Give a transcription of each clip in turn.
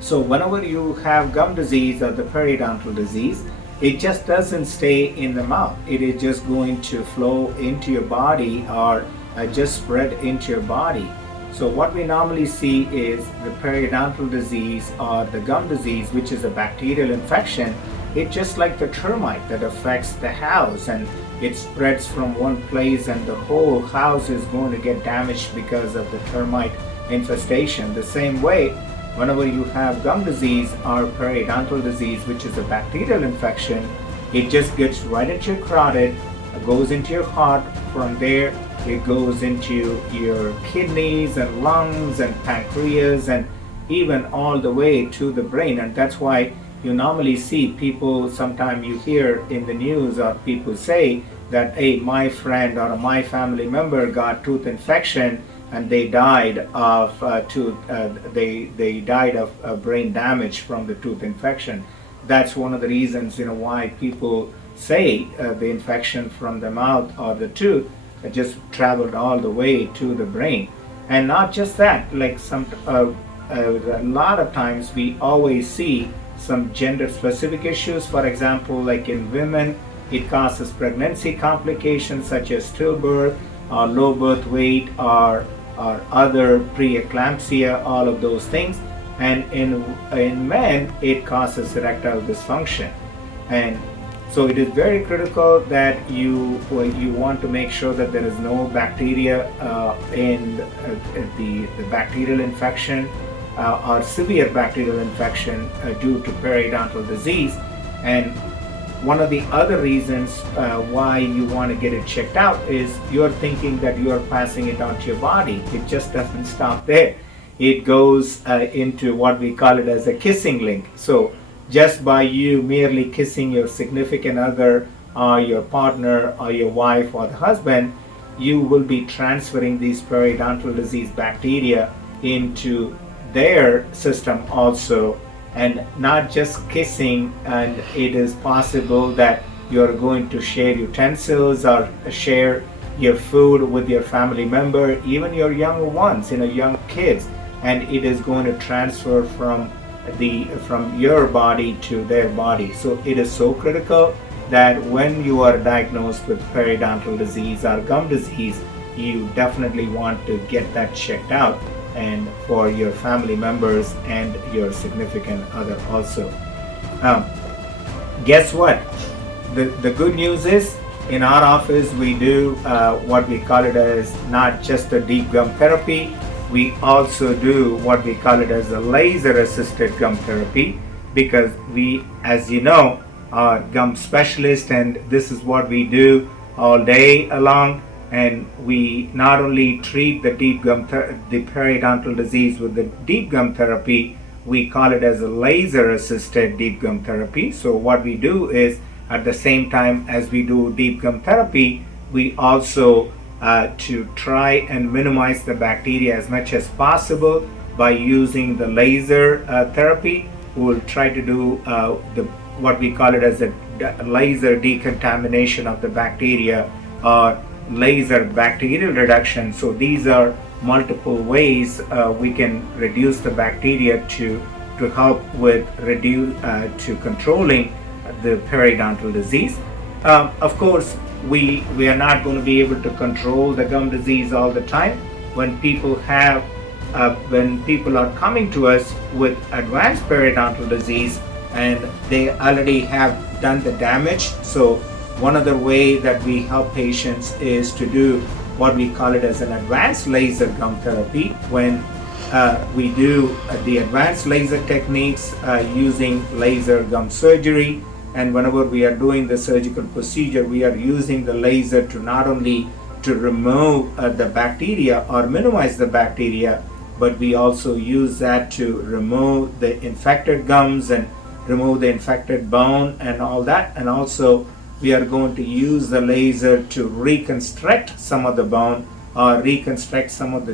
So whenever you have gum disease or the periodontal disease, it just doesn't stay in the mouth. It is just going to flow into your body or just spread into your body. So what we normally see is the periodontal disease or the gum disease, which is a bacterial infection. It's just like the termite that affects the house, and it spreads from one place and the whole house is going to get damaged because of the termite infestation. The same way, whenever you have gum disease or periodontal disease, which is a bacterial infection, it just gets right into your carotid, goes into your heart. From there, it goes into your kidneys and lungs and pancreas and even all the way to the brain. And that's why you normally see people, sometimes you hear in the news or people say that, hey, my friend or my family member got tooth infection and they died of they died of brain damage from the tooth infection. That's one of the reasons, why people say the infection from the mouth or the tooth just traveled all the way to the brain. And not just that, like a lot of times we always see some gender specific issues. For example, like in women, it causes pregnancy complications such as stillbirth or low birth weight or other preeclampsia, all of those things. And in men, it causes erectile dysfunction. And so it is very critical that you want to make sure that there is no bacteria in the bacterial infection or severe bacterial infection due to periodontal disease. And one of the other reasons why you want to get it checked out is you're thinking that you are passing it on to your body. It just doesn't stop there. It goes into what we call it as a kissing link. So just by you merely kissing your significant other or your partner or your wife or the husband, you will be transferring these periodontal disease bacteria into their system also. And not just kissing, and it is possible that you're going to share utensils or share your food with your family member, even your younger ones, young kids, and it is going to transfer from your body to their body. So it is so critical that when you are diagnosed with periodontal disease or gum disease, you definitely want to get that checked out, and for your family members and your significant other also. Guess what? The good news is, in our office we do what we call it as not just a deep gum therapy, we also do what we call it as a laser assisted gum therapy, because we, as you know, are gum specialists, and this is what we do all day long. And we not only treat the the periodontal disease with the deep gum therapy, we call it as a laser assisted deep gum therapy. So what we do is, at the same time as we do deep gum therapy, we also to try and minimize the bacteria as much as possible by using the laser therapy. We'll try to do what we call it as a laser decontamination of the bacteria or laser bacterial reduction. So these are multiple ways we can reduce the bacteria to help with to controlling the periodontal disease. Of course, we are not going to be able to control the gum disease all the time. When people are coming to us with advanced periodontal disease and they already have done the damage, so one other way that we help patients is to do what we call it as an advanced laser gum therapy, when we do the advanced laser techniques using laser gum surgery. And whenever we are doing the surgical procedure, we are using the laser to not only to remove the bacteria or minimize the bacteria, but we also use that to remove the infected gums and remove the infected bone and all that. And also we are going to use the laser to reconstruct some of the bone or reconstruct some of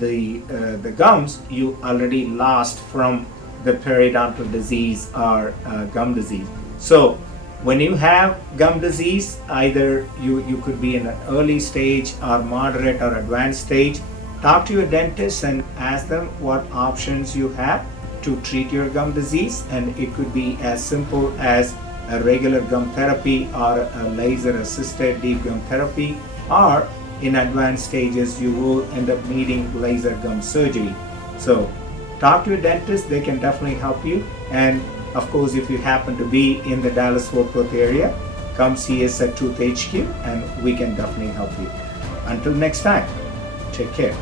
the gums you already lost from the periodontal disease or gum disease. So when you have gum disease, either you could be in an early stage or moderate or advanced stage, talk to your dentist and ask them what options you have. to treat your gum disease, and it could be as simple as a regular gum therapy or a laser assisted deep gum therapy, or in advanced stages you will end up needing laser gum surgery. So talk to a dentist, they can definitely help you. And of course, if you happen to be in the Dallas-Fort Worth area, come see us at ToothHQ and we can definitely help you. Until next time, take care.